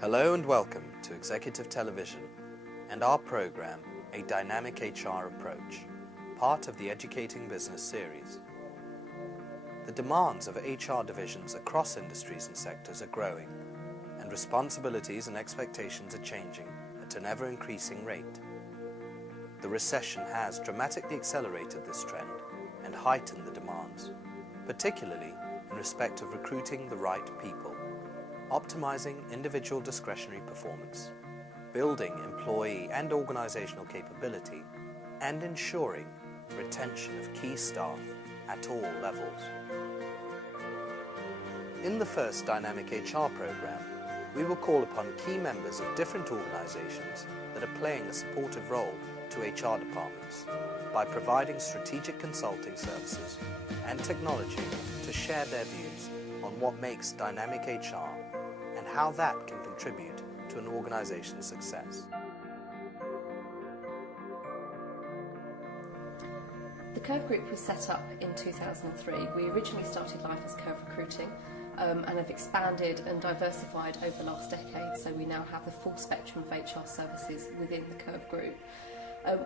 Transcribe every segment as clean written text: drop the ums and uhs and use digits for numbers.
Hello and welcome to Executive Television and our program, A Dynamic HR Approach, part of the Educating Business series. The demands of HR divisions across industries and sectors are growing, and responsibilities and expectations are changing at an ever-increasing rate. The recession has dramatically accelerated this trend and heightened the demands, particularly in respect of recruiting the right people, optimizing individual discretionary performance, building employee and organizational capability, and ensuring retention of key staff at all levels. In the first Dynamic HR program, we will call upon key members of different organizations that are playing a supportive role to HR departments by providing strategic consulting services and technology to share their views on what makes dynamic HR and how that can contribute to an organization's success. The Curve Group was set up in 2003. We originally started life as Curve Recruiting and have expanded and diversified over the last decade, so we now have the full spectrum of HR services within the Curve Group.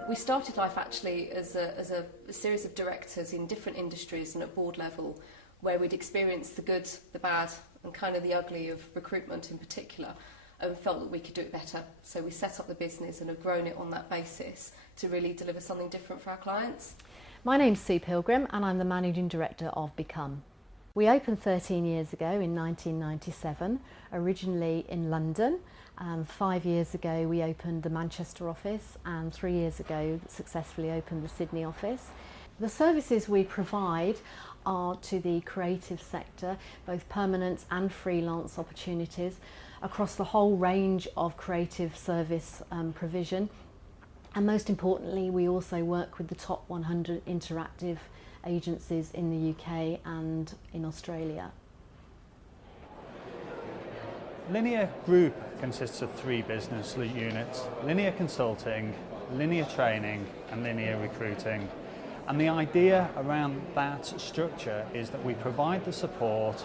We started life actually as a series of directors in different industries and at board level, where we'd experienced the good, the bad and kind of the ugly of recruitment in particular, and felt that we could do it better. So we set up the business and have grown it on that basis to really deliver something different for our clients. My name's Sue Pilgrim and I'm the Managing Director of Become. We opened 13 years ago in 1997, originally in London. 5 years ago we opened the Manchester office, and 3 years ago successfully opened the Sydney office. The services we provide are to the creative sector, both permanent and freelance opportunities across the whole range of creative service provision. And most importantly, we also work with the top 100 interactive agencies in the UK and in Australia. Linear Group consists of 3 business units: Linear Consulting, Linear Training and Linear Recruiting. And the idea around that structure is that we provide the support,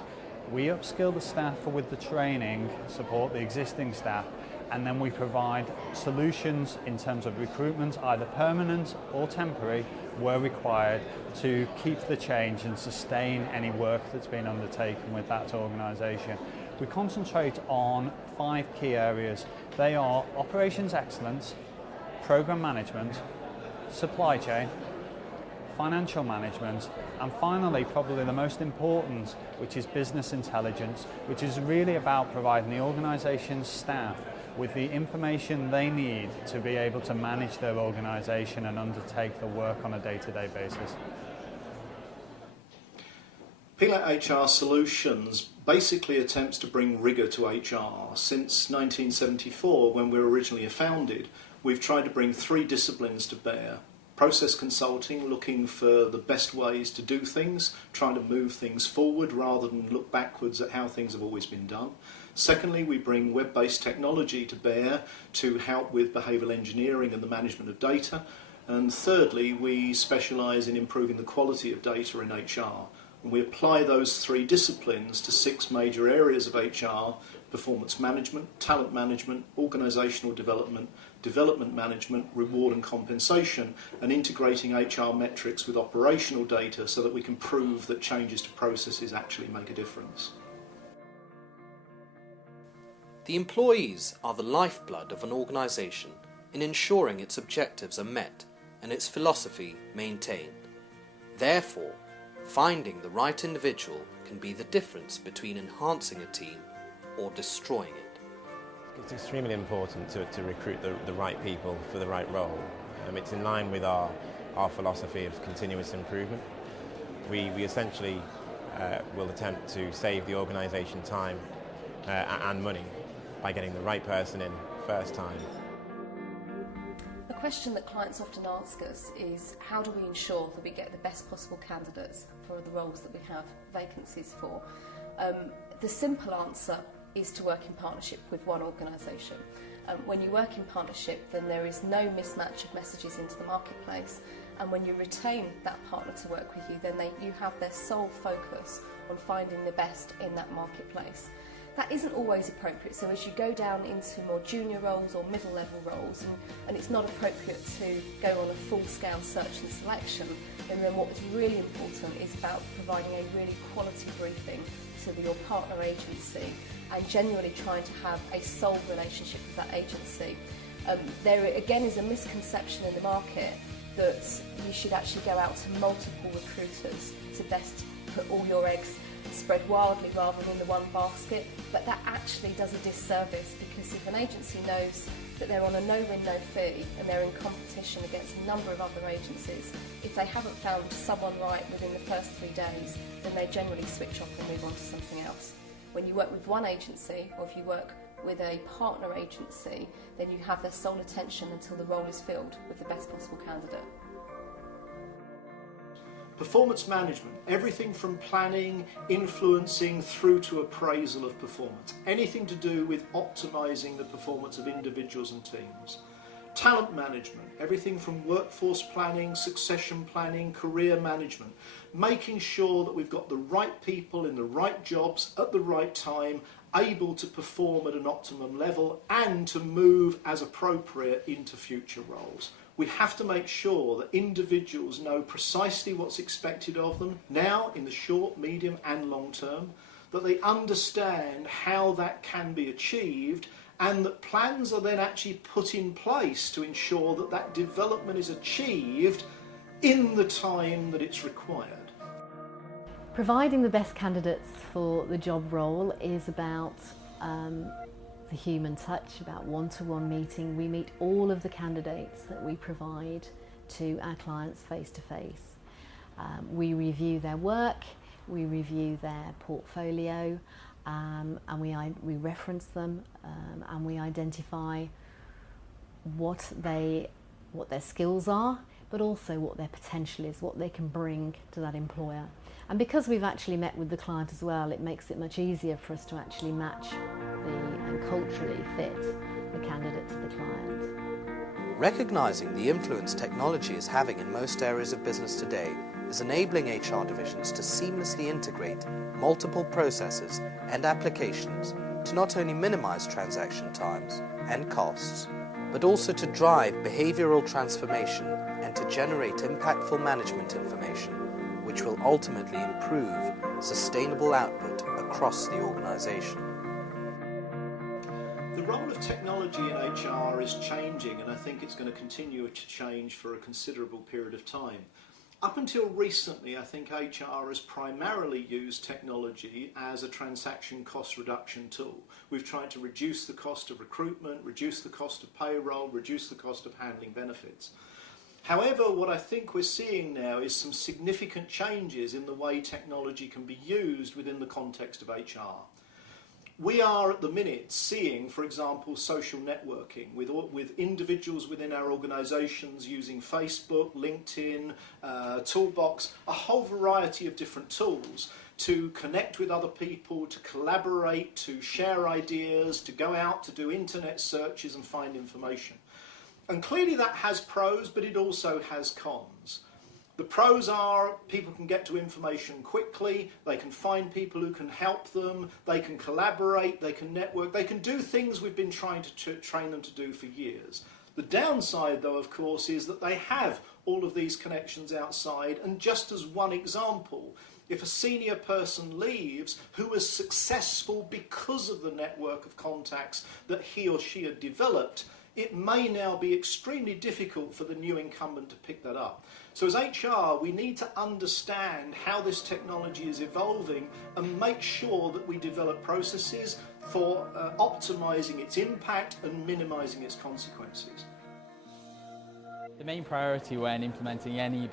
we upskill the staff with the training, support the existing staff, and then we provide solutions in terms of recruitment, either permanent or temporary, where required, to keep the change and sustain any work that's been undertaken with that organisation. We concentrate on 5 key areas. They are operations excellence, programme management, supply chain, financial management, and finally, probably the most important, which is business intelligence, which is really about providing the organisation's staff with the information they need to be able to manage their organisation and undertake the work on a day-to-day basis. PLAT HR Solutions basically attempts to bring rigour to HR. Since 1974, when we were originally founded, we've tried to bring 3 disciplines to bear. Process consulting, looking for the best ways to do things, trying to move things forward rather than look backwards at how things have always been done. Secondly, we bring web-based technology to bear to help with behavioural engineering and the management of data. And thirdly, we specialise in improving the quality of data in HR. And we apply those 3 disciplines to 6 major areas of HR: performance management, talent management, organisational development, development management, reward and compensation, and integrating HR metrics with operational data so that we can prove that changes to processes actually make a difference. The employees are the lifeblood of an organisation in ensuring its objectives are met and its philosophy maintained. Therefore, finding the right individual can be the difference between enhancing a team or destroying it. It's extremely important to recruit the right people for the right role. It's in line with our philosophy of continuous improvement. We essentially will attempt to save the organisation time and money by getting the right person in first time. A question that clients often ask us is, how do we ensure that we get the best possible candidates for the roles that we have vacancies for? The simple answer is to work in partnership with one organisation. When you work in partnership, then there is no mismatch of messages into the marketplace, and when you retain that partner to work with you, then you have their sole focus on finding the best in that marketplace. That isn't always appropriate, so as you go down into more junior roles or middle level roles, and it's not appropriate to go on a full-scale search and selection, and then what's really important is about providing a really quality briefing to your partner agency and genuinely trying to have a soul relationship with that agency. There again is a misconception in the market that you should actually go out to multiple recruiters to best put all your eggs spread wildly rather than the one basket, but that actually does a disservice, because if an agency knows that they're on a no-win, no-fee and they're in competition against a number of other agencies, if they haven't found someone right within the first 3 days, then they generally switch off and move on to something else. When you work with one agency, or if you work with a partner agency, then you have their sole attention until the role is filled with the best possible candidate. Performance management, everything from planning, influencing, through to appraisal of performance. Anything to do with optimising the performance of individuals and teams. Talent management, everything from workforce planning, succession planning, career management. Making sure that we've got the right people in the right jobs at the right time, able to perform at an optimum level and to move as appropriate into future roles. We have to make sure that individuals know precisely what's expected of them now in the short, medium and long term, that they understand how that can be achieved, and that plans are then actually put in place to ensure that that development is achieved in the time that it's required. Providing the best candidates for the job role is about the human touch, about one-to-one meeting. We meet all of the candidates that we provide to our clients face-to-face. We review their work, we review their portfolio, and we reference them, and we identify what their skills are, but also what their potential is, what they can bring to that employer. And because we've actually met with the client as well, it makes it much easier for us to actually match and culturally fit the candidate to the client. Recognising the influence technology is having in most areas of business today is enabling HR divisions to seamlessly integrate multiple processes and applications to not only minimise transaction times and costs, but also to drive behavioural transformation and to generate impactful management information, which will ultimately improve sustainable output across the organisation. The role of technology in HR is changing, and I think it's going to continue to change for a considerable period of time. Up until recently, I think HR has primarily used technology as a transaction cost reduction tool. We've tried to reduce the cost of recruitment, reduce the cost of payroll, reduce the cost of handling benefits. However, what I think we're seeing now is some significant changes in the way technology can be used within the context of HR. We are at the minute seeing, for example, social networking with individuals within our organisations using Facebook, LinkedIn, Toolbox, a whole variety of different tools to connect with other people, to collaborate, to share ideas, to go out to do internet searches and find information. And clearly that has pros, but it also has cons. The pros are people can get to information quickly, they can find people who can help them, they can collaborate, they can network, they can do things we've been trying to train them to do for years. The downside, though, of course, is that they have all of these connections outside, and just as one example, if a senior person leaves who was successful because of the network of contacts that he or she had developed, it may now be extremely difficult for the new incumbent to pick that up. So as HR, we need to understand how this technology is evolving and make sure that we develop processes for optimising its impact and minimising its consequences. The main priority when implementing any